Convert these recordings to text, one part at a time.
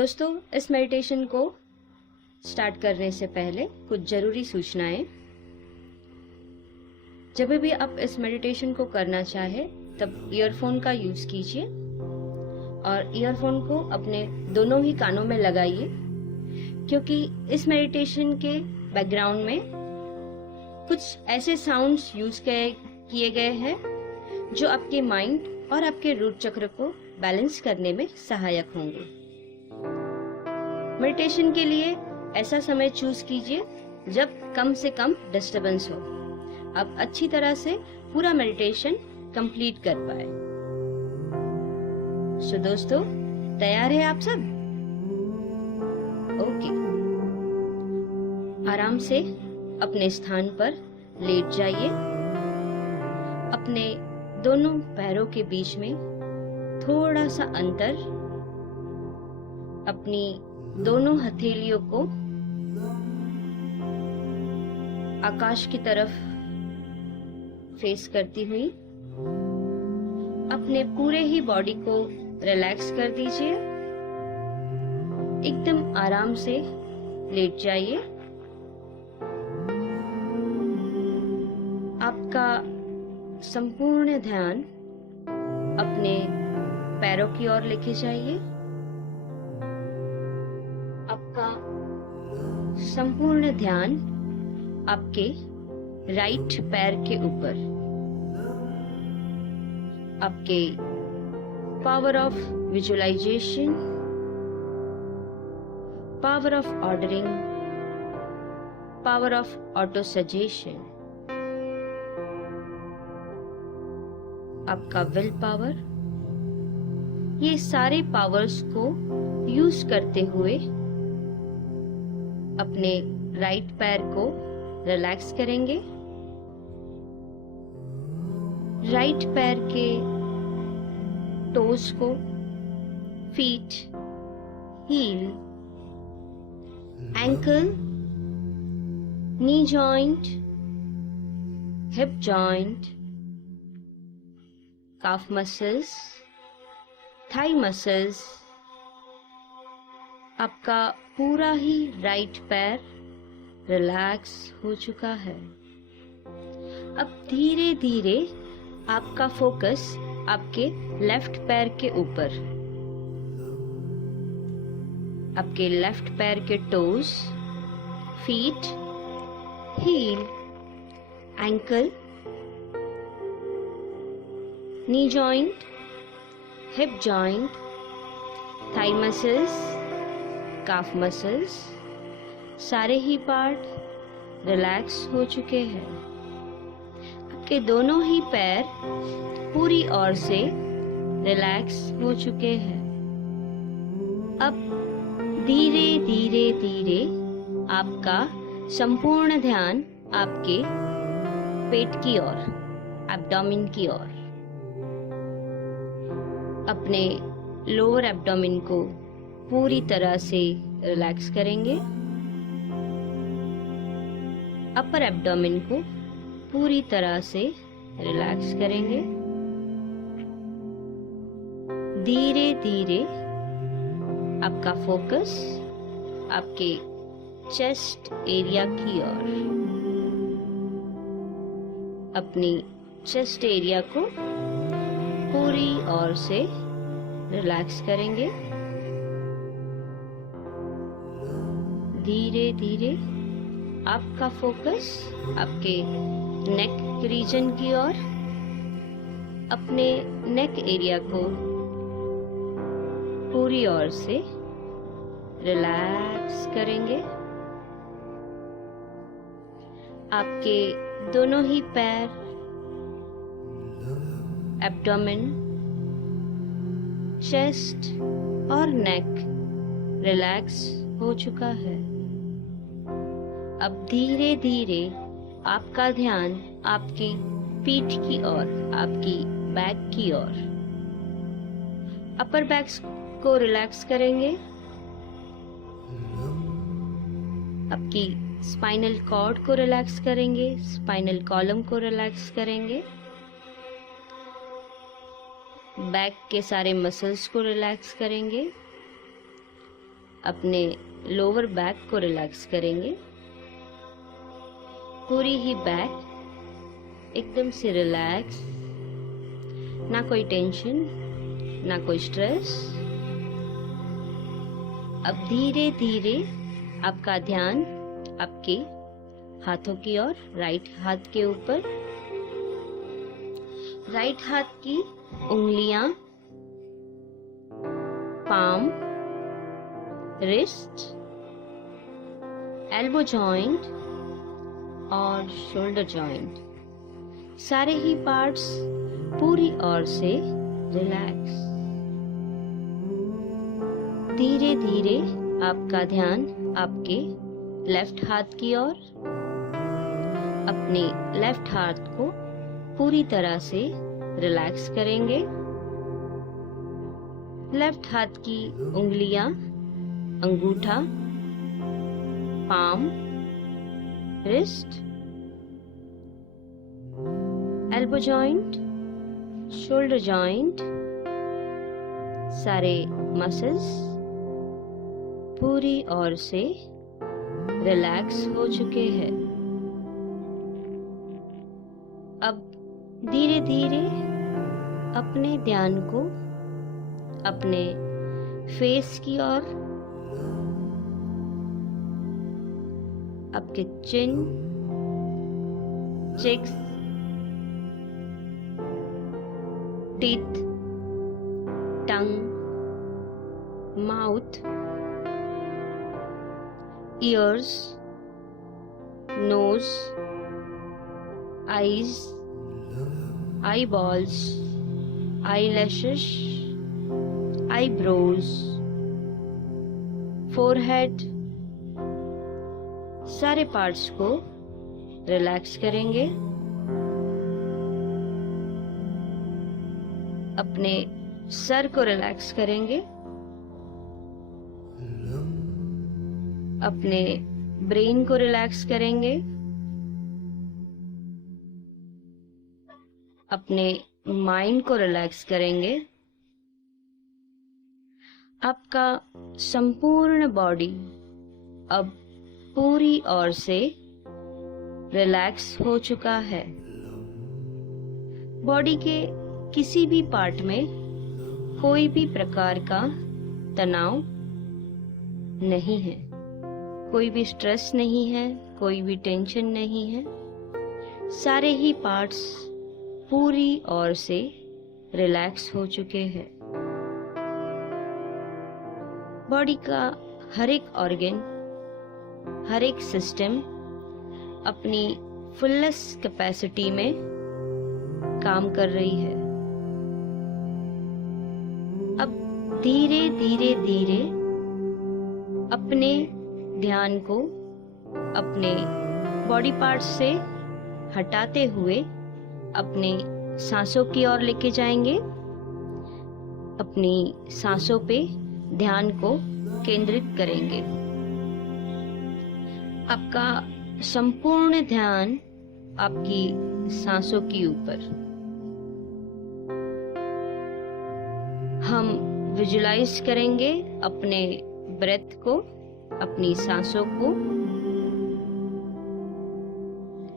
दोस्तों, इस मेडिटेशन को स्टार्ट करने से पहले कुछ ज़रूरी सूचनाएं। जब भी आप इस मेडिटेशन को करना चाहे तब ईयरफोन का यूज़ कीजिए और ईयरफोन को अपने दोनों ही कानों में लगाइए, क्योंकि इस मेडिटेशन के बैकग्राउंड में कुछ ऐसे साउंड्स यूज़ किए गए हैं जो आपके माइंड और आपके रूट चक्र को बैलेंस करने में सहायक होंगे। मेडिटेशन के लिए ऐसा समय चूज कीजिए जब कम से कम डिस्टरबेंस हो, आप अच्छी तरह से पूरा मेडिटेशन कंप्लीट कर पाए। सो दोस्तों, तैयार है आप सब? ओके, आराम से अपने स्थान पर लेट जाइए। अपने दोनों पैरों के बीच में थोड़ा सा अंतर, अपनी दोनों हथेलियों को आकाश की तरफ फेस करती हुई अपने पूरे ही बॉडी को रिलैक्स कर दीजिए। एकदम आराम से लेट जाइए। आपका संपूर्ण ध्यान अपने पैरों की ओर लेके जाइए। आपका संपूर्ण ध्यान आपके राइट पैर के ऊपर, आपके power of visualisation, power of ordering, power of auto suggestion, आपका विल पावर, ये सारे पावर्स को यूज करते हुए अपने राइट पैर को रिलैक्स करेंगे। राइट पैर के टोज को, feet, heel, ankle, knee joint, hip joint, calf muscles, thigh muscles, आपका पूरा ही राइट पैर रिलैक्स हो चुका है। अब धीरे धीरे आपका फोकस आपके लेफ्ट पैर के ऊपर, आपके लेफ्ट पैर के toes, feet, heel, ankle, knee joint, hip joint, thigh muscles, calf muscles, सारे ही पार्ट रिलैक्स हो चुके हैं। आपके दोनों ही पैर पूरी ओर से रिलैक्स हो चुके हैं। अब धीरे धीरे धीरे आपका संपूर्ण ध्यान आपके पेट की ओर, एब्डोमेन की ओर, अपने लोअर एब्डोमेन को पूरी तरह से रिलैक्स करेंगे। अपर एब्डोमेन को पूरी तरह से रिलैक्स करेंगे। धीरे धीरे आपका फोकस आपके चेस्ट एरिया की ओर, अपनी चेस्ट एरिया को पूरी ओर से रिलैक्स करेंगे। धीरे धीरे आपका फोकस आपके नेक रीजन की ओर, अपने नेक एरिया को पूरी ओर से रिलैक्स करेंगे। आपके दोनों ही पैर, एब्डोमेन, चेस्ट और नेक रिलैक्स हो चुका है। अब धीरे धीरे आपका ध्यान आपकी पीठ की ओर, आपकी बैक की ओर, अपर बैक को रिलैक्स करेंगे। आपकी स्पाइनल कॉर्ड को रिलैक्स करेंगे, स्पाइनल कॉलम को रिलैक्स करेंगे, बैक के सारे मसल्स को रिलैक्स करेंगे, अपने लोअर बैक को रिलैक्स करेंगे। पूरी ही बैक एकदम से रिलैक्स, ना कोई टेंशन, ना कोई स्ट्रेस। अब धीरे धीरे आपका ध्यान आपके हाथों की ओर, राइट हाथ के ऊपर। राइट हाथ की उंगलियां, पाम, रिस्ट, एल्बो जॉइंट और शोल्डर जॉइंट, सारे ही पार्ट्स पूरी ओर से रिलैक्स। धीरे धीरे आपका ध्यान आपके लेफ्ट हाथ की ओर, अपने लेफ्ट हाथ को पूरी तरह से रिलैक्स करेंगे। लेफ्ट हाथ की उंगलियां, अंगूठा, palm, wrist, elbow joint, shoulder joint, सारे मसल्स पूरी ओर से रिलैक्स हो चुके हैं। अब धीरे धीरे अपने ध्यान को अपने फेस की ओर, आपके chin, cheeks, teeth, tongue, mouth, ears, nose, eyes, eyeballs, eyelashes, eyebrows, forehead, सारे पार्ट्स को रिलैक्स करेंगे। अपने सर को रिलैक्स करेंगे। अपने ब्रेन को रिलैक्स करेंगे। अपने माइंड को रिलैक्स करेंगे। आपका संपूर्ण बॉडी अब पूरी ओर से रिलैक्स हो चुका है। बॉडी के किसी भी पार्ट में कोई भी प्रकार का तनाव नहीं है, कोई भी स्ट्रेस नहीं है, कोई भी टेंशन नहीं है। सारे ही पार्ट्स पूरी ओर से रिलैक्स हो चुके हैं। बॉडी का हर एक ऑर्गन, हर एक सिस्टम अपनी फुलेस्ट कैपेसिटी में काम कर रही है। अब धीरे धीरे धीरे अपने ध्यान को अपने बॉडी पार्ट्स से हटाते हुए अपने सांसों की ओर लेके जाएंगे। अपनी सांसों पे ध्यान को केंद्रित करेंगे। आपका संपूर्ण ध्यान आपकी सांसों के ऊपर। हम विजुलाइज करेंगे अपने ब्रेथ को, अपनी सांसों को।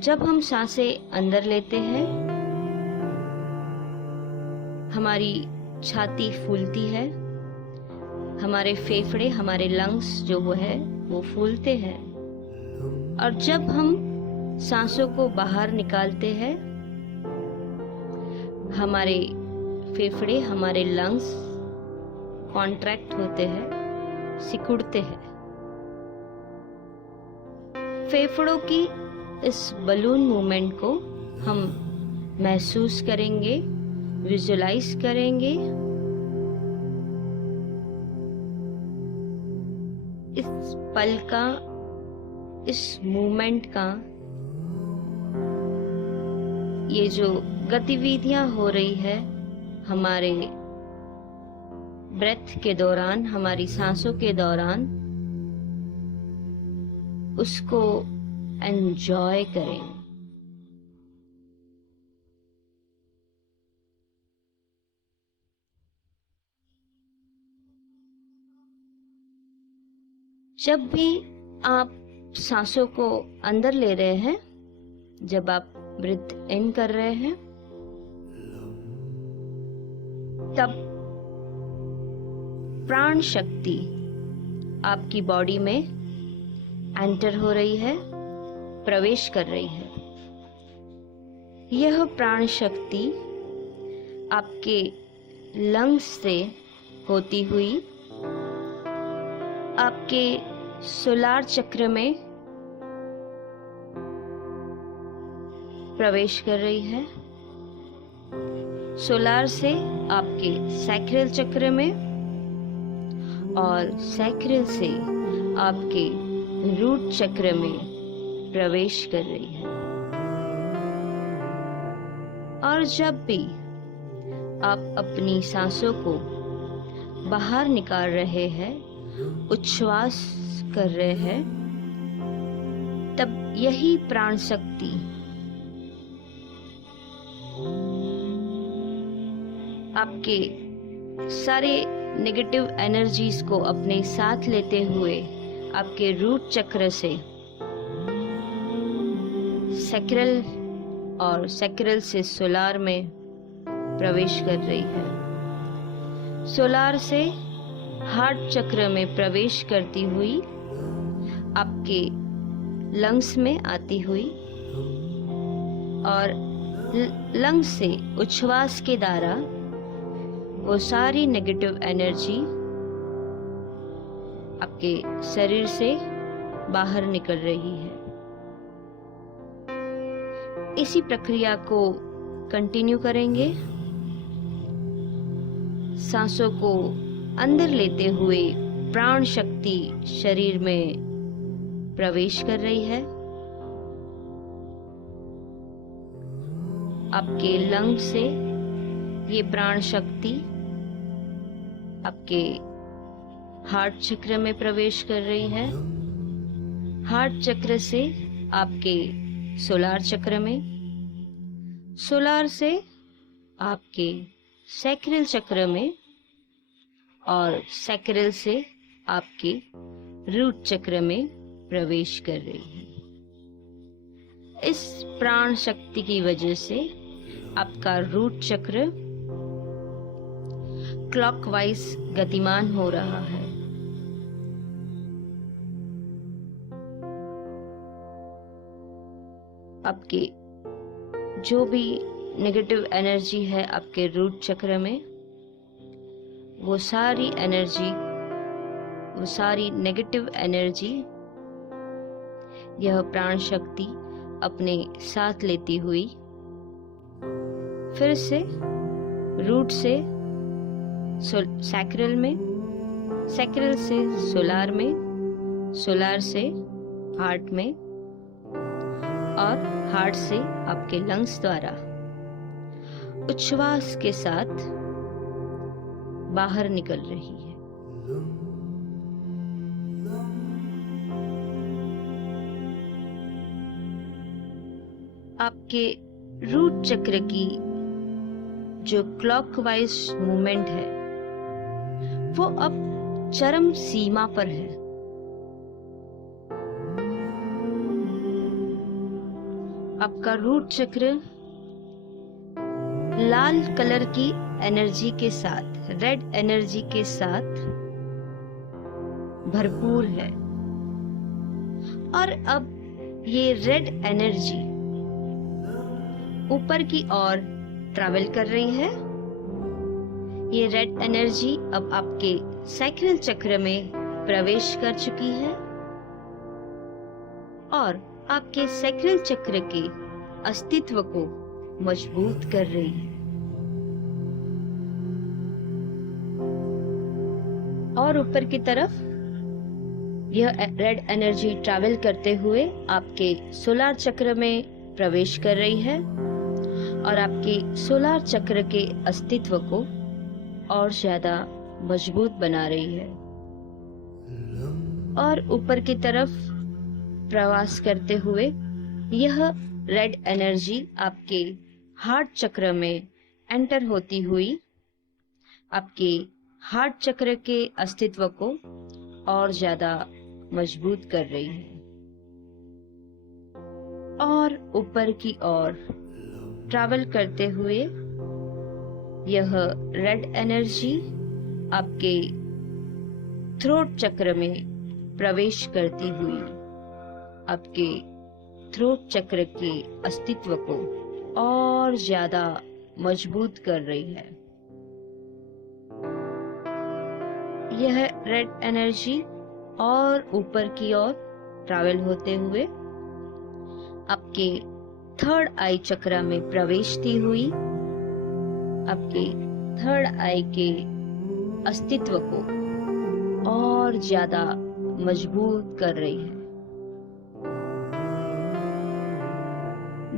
जब हम सांसें अंदर लेते हैं, हमारी छाती फूलती है, हमारे फेफड़े, हमारे लंग्स जो वो फूलते हैं। और जब हम सांसों को बाहर निकालते हैं, हमारे फेफड़े, हमारे लंग्स कॉन्ट्रैक्ट होते हैं, सिकुड़ते हैं। फेफड़ों की इस बलून मूवमेंट को हम महसूस करेंगे, विजुलाइज करेंगे। इस पल का, इस मूवमेंट का, ये जो गतिविधियां हो रही है हमारे ब्रेथ के दौरान, हमारी सांसों के दौरान, उसको एंजॉय करें। जब भी आप सांसों को अंदर ले रहे हैं, जब आप ब्रीथ इन कर रहे हैं, तब प्राण शक्ति आपकी बॉडी में एंटर हो रही है, प्रवेश कर रही है। यह प्राण शक्ति आपके लंग्स से होती हुई आपके सोलार चक्र में प्रवेश कर रही है। सोलार से आपके सैक्रल चक्र में और सैक्रल से आपके रूट चक्र में प्रवेश कर रही है। और जब भी आप अपनी सांसों को बाहर निकाल रहे हैं, उच्छ्वास कर रहे हैं, तब यही प्राण शक्ति आपके सारे नेगेटिव एनर्जीज को अपने साथ लेते हुए आपके रूट चक्र से सैक्रल और सैक्रल से सोलार में प्रवेश कर रही है। सोलार से हार्ट चक्र में प्रवेश करती हुई आपके लंग्स में आती हुई और लंग्स से उच्छ्वास के द्वारा वो सारी नेगेटिव एनर्जी आपके शरीर से बाहर निकल रही है। इसी प्रक्रिया को कंटिन्यू करेंगे। सांसों को अंदर लेते हुए प्राण शक्ति शरीर में प्रवेश कर रही है। आपके लंग से ये प्राण शक्ति आपके हार्ट चक्र में प्रवेश कर रही है। हार्ट चक्र से आपके सोलार चक्र में, सोलार से आपके सैक्रल चक्र में और सैक्रल से आपके रूट चक्र में प्रवेश कर रही है। इस प्राण शक्ति की वजह से आपका रूट चक्र क्लॉकवाइज गतिमान हो रहा है। आपके जो भी नेगेटिव एनर्जी है आपके रूट चक्र में, वो सारी एनर्जी, वो सारी नेगेटिव एनर्जी यह प्राण शक्ति अपने साथ लेती हुई फिर से रूट से सैक्रल में, सैक्रल से सोलार में, सोलार से हार्ट में और हार्ट से आपके लंग्स द्वारा उच्छ्वास के साथ बाहर निकल रही है। आपके रूट चक्र की जो क्लॉकवाइज मूवमेंट है वो अब चरम सीमा पर है। आपका रूट चक्र लाल कलर की एनर्जी के साथ, रेड एनर्जी के साथ भरपूर है और अब ये रेड एनर्जी ऊपर की ओर ट्रैवल कर रही है। ये रेड एनर्जी अब आपके सैक्रल चक्र में प्रवेश कर चुकी है और आपके सैक्रल चक्र के अस्तित्व को मजबूत कर रही है। और ऊपर की तरफ यह रेड एनर्जी ट्रैवल करते हुए आपके सोलार चक्र में प्रवेश कर रही है और आपके सोलार चक्र के अस्तित्व को और ज्यादा मजबूत बना रही है। और ऊपर की तरफ प्रवास करते हुए यह रेड एनर्जी आपके हार्ट चक्र में एंटर होती हुई आपके हार्ट चक्र के अस्तित्व को और ज्यादा मजबूत कर रही है और ऊपर की ओर ट्रैवल करते हुए यह रेड एनर्जी आपके थ्रोट चक्र में प्रवेश करती हुई आपके थ्रोट चक्र के अस्तित्व को और ज्यादा मजबूत कर रही है। यह रेड एनर्जी और ऊपर की ओर ट्रैवल होते हुए आपके थर्ड आई चक्र में प्रवेशती हुई आपके थर्ड आई के अस्तित्व को और ज्यादा मजबूत कर रही है।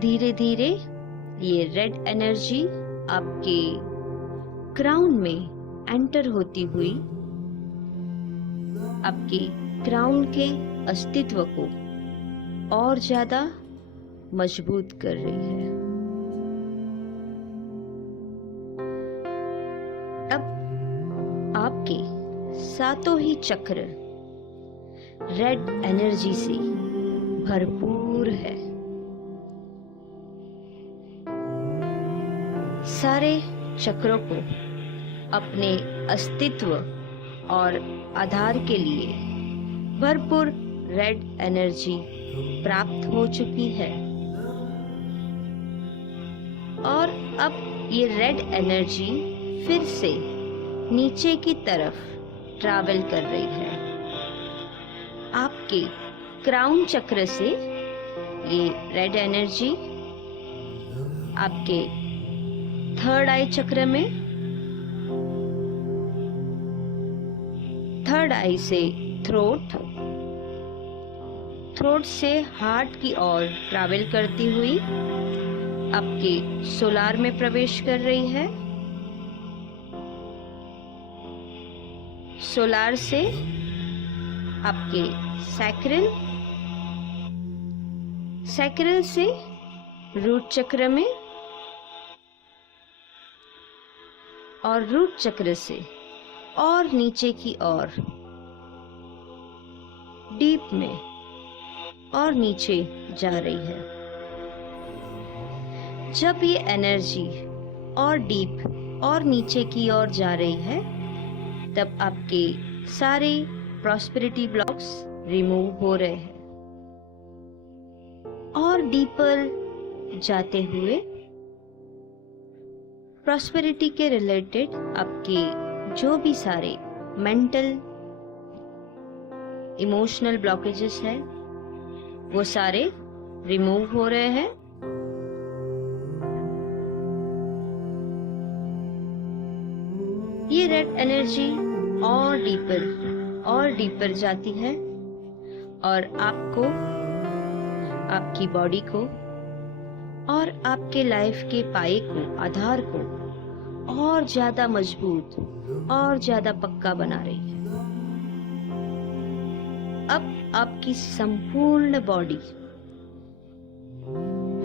धीरे धीरे ये रेड एनर्जी आपके क्राउन में एंटर होती हुई आपके क्राउन के अस्तित्व को और ज्यादा मजबूत कर रही है। अब आपके सातों ही चक्र रेड एनर्जी से भरपूर है। सारे चक्रों को अपने अस्तित्व और आधार के लिए भरपूर रेड एनर्जी प्राप्त हो चुकी है और अब ये रेड एनर्जी फिर से नीचे की तरफ ट्रैवल कर रही है। आपके क्राउन चक्र से ये रेड एनर्जी आपके थर्ड आई चक्र में, थर्ड आई से थ्रोट, थ्रोट से हार्ट की ओर ट्रैवल करती हुई आपके सोलार में प्रवेश कर रही है। सोलार से आपके सैक्रल, सैक्रल से रूट चक्र में और रूट चक्र से और नीचे की ओर डीप में और नीचे जा रही है। जब ये एनर्जी और डीप और नीचे की ओर जा रही है तब आपके सारे प्रॉस्पेरिटी ब्लॉक्स रिमूव हो रहे हैं और डीपर जाते हुए प्रॉस्पेरिटी के रिलेटेड आपके जो भी सारे मेंटल इमोशनल ब्लॉकेजेस हैं वो सारे रिमूव हो रहे हैं। ये रेड एनर्जी और डीपर जाती है और आपको, आपकी बॉडी को और आपके लाइफ के पाए को, आधार को और ज्यादा मजबूत और ज्यादा पक्का बना रही है। अब आपकी संपूर्ण बॉडी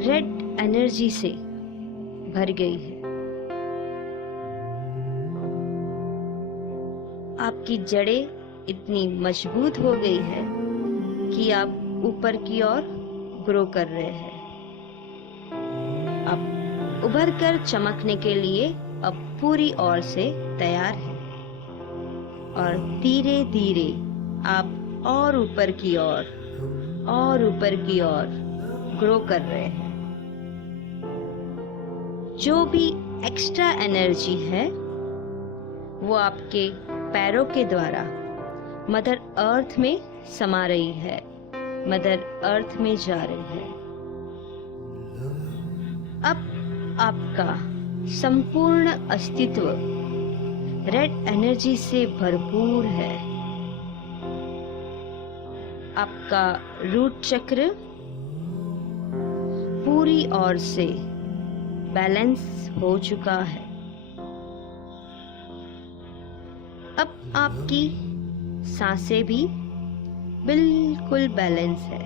रेड एनर्जी से भर गई है। आपकी जड़ें इतनी मजबूत हो गई है कि आप ऊपर की ओर ग्रो कर रहे हैं। अब उभर कर चमकने के लिए अब पूरी ओर से तैयार है और धीरे धीरे आप और ऊपर की ओर ग्रो कर रहे हैं। जो भी एक्स्ट्रा एनर्जी है वो आपके पैरों के द्वारा मदर अर्थ में समा रही है, मदर अर्थ में जा रही है। अब आपका संपूर्ण अस्तित्व रेड एनर्जी से भरपूर है। आपका रूट चक्र पूरी ओर से बैलेंस हो चुका है। अब आपकी सांसें भी बिल्कुल बैलेंस है।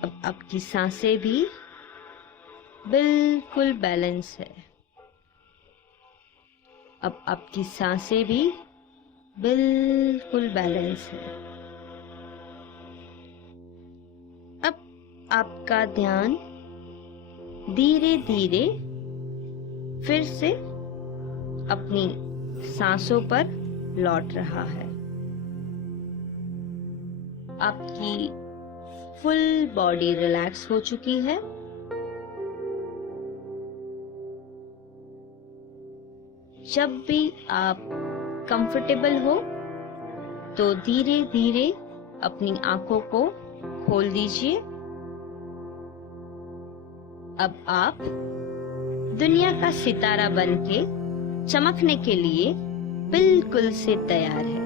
अब आपकी सांसें भी बिल्कुल बैलेंस है। अब आपकी सांसें भी बिल्कुल बैलेंस है। अब आपका ध्यान धीरे धीरे फिर से अपनी सांसों पर लौट रहा है। आपकी फुल बॉडी रिलैक्स हो चुकी है। जब भी आप कंफर्टेबल हो तो धीरे धीरे अपनी आंखों को खोल दीजिए। अब आप दुनिया का सितारा बनके चमकने के लिए बिल्कुल से तैयार है।